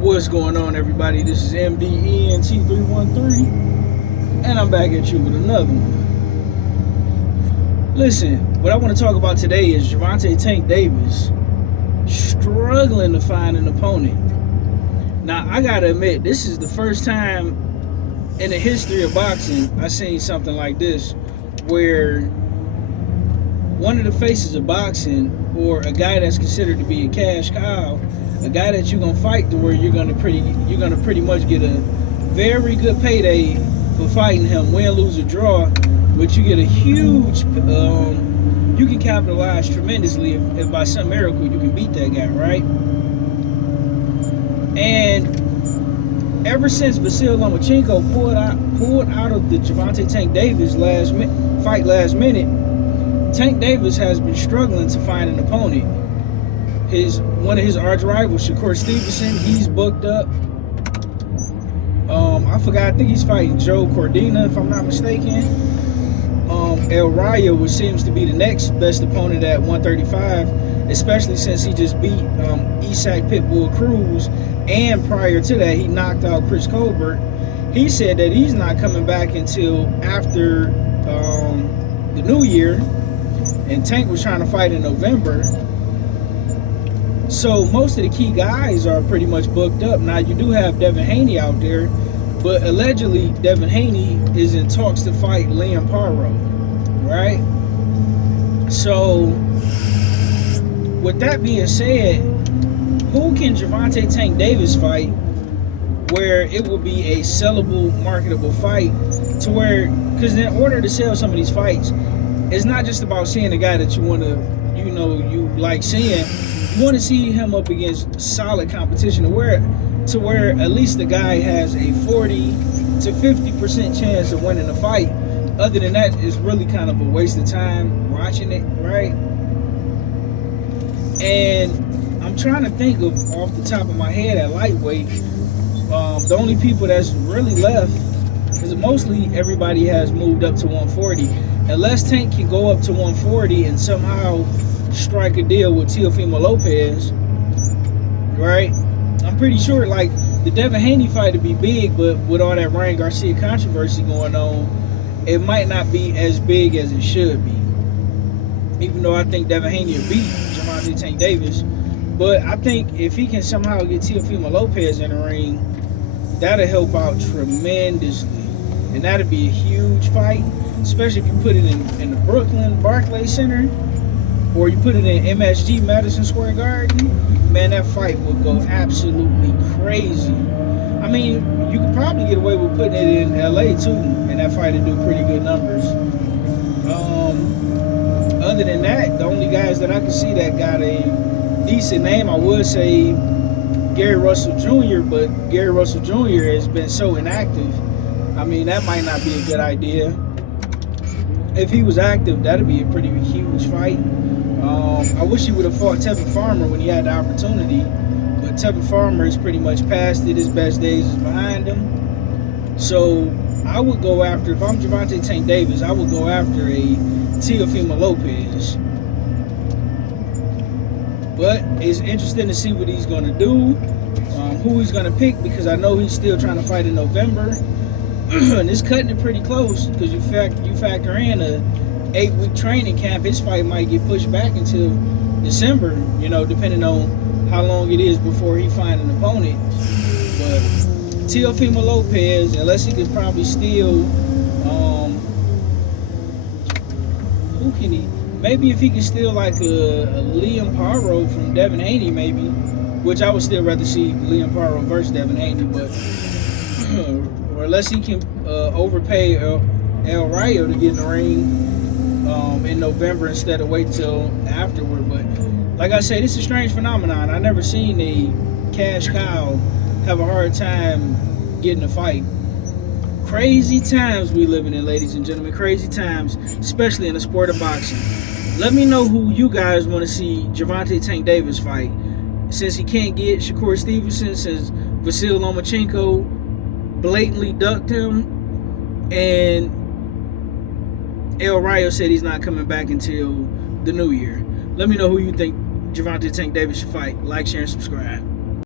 What's going on, everybody? This is MDENT313, and I'm back at you with another one. Listen, what I want to talk about today is Gervonta Tank Davis struggling to find an opponent. Now, I gotta admit, this is the first time in the history of boxing I've seen something like this, where one of the faces of boxing, or a guy that's considered to be a cash cow, a guy that you're gonna fight to where you're gonna pretty much get a very good payday for fighting him, win, lose, or draw, but you get a huge, you can capitalize tremendously if by some miracle you can beat that guy, right? And ever since Vasyl Lomachenko pulled out of the Gervonta Tank Davis fight last minute, Tank Davis has been struggling to find an opponent. One of his arch rivals, Shakur Stevenson, he's booked up. I think he's fighting Joe Cordina, if I'm not mistaken. El Rayo, which seems to be the next best opponent at 135, especially since he just beat Isak Pitbull Cruz, and prior to that, he knocked out Chris Colbert. He said that he's not coming back until after the new year, and Tank was trying to fight in November. So most of the key guys are pretty much booked up. Now, you do have Devin Haney out there, but allegedly Devin Haney is in talks to fight Liam Paro, right? So with that being said, who can Gervonta Tank Davis fight where it will be a sellable, marketable fight, to where, because in order to sell some of these fights, it's not just about seeing a guy that you want to, you like seeing. You want to see him up against solid competition to where at least the guy has a 40 to 50% chance of winning the fight. Other than that, it's really kind of a waste of time watching it, right? And I'm trying to think of, off the top of my head, at lightweight, the only people that's really left, because mostly everybody has moved up to 140. Unless Tank can go up to 140 and somehow strike a deal with Teofimo Lopez, right? I'm pretty sure, like, the Devin Haney fight would be big, but with all that Ryan Garcia controversy going on, it might not be as big as it should be. Even though I think Devin Haney will beat Gervonta Tank Davis, but I think if he can somehow get Teofimo Lopez in the ring, that'll help out tremendously, and that'll be a huge fight, especially if you put it in the Brooklyn Barclays Center, or you put it in MSG, Madison Square Garden. Man, that fight would go absolutely crazy. I mean, you could probably get away with putting it in LA too, and that fight would do pretty good numbers. Other than that, the only guys that I can see that got a decent name, I would say Gary Russell Jr., but Gary Russell Jr. has been so inactive. I mean, that might not be a good idea. If he was active, that'd be a pretty huge fight. I wish he would have fought Tevin Farmer when he had the opportunity, but Tevin Farmer is pretty much past it. His best days is behind him. So I would go after, if I'm Gervonta Tank Davis, I would go after a Teofimo Lopez. But it's interesting to see what he's going to do, who he's going to pick, because I know he's still trying to fight in November. And it's cutting it pretty close, because you factor in a 8-week training camp. His fight might get pushed back until December, depending on how long it is before he finds an opponent. But Teofimo Lopez, unless he could probably steal, who can he? Maybe if he could steal like a Liam Paro from Devin Haney, maybe, which I would still rather see Liam Paro versus Devin Haney, but or unless he can overpay El Rayo to get in the ring in November instead of wait till afterward. But like I say, this is a strange phenomenon. I never seen a cash cow have a hard time getting a fight. Crazy times we living in, ladies and gentlemen. Crazy times, especially in the sport of boxing. Let me know who you guys want to see Gervonta Tank Davis fight. Since he can't get Shakur Stevenson, since Vasyl Lomachenko blatantly ducked him, and El Rayo said he's not coming back until the new year. Let me know who you think Gervonta Tank Davis should fight. Like, share, and subscribe.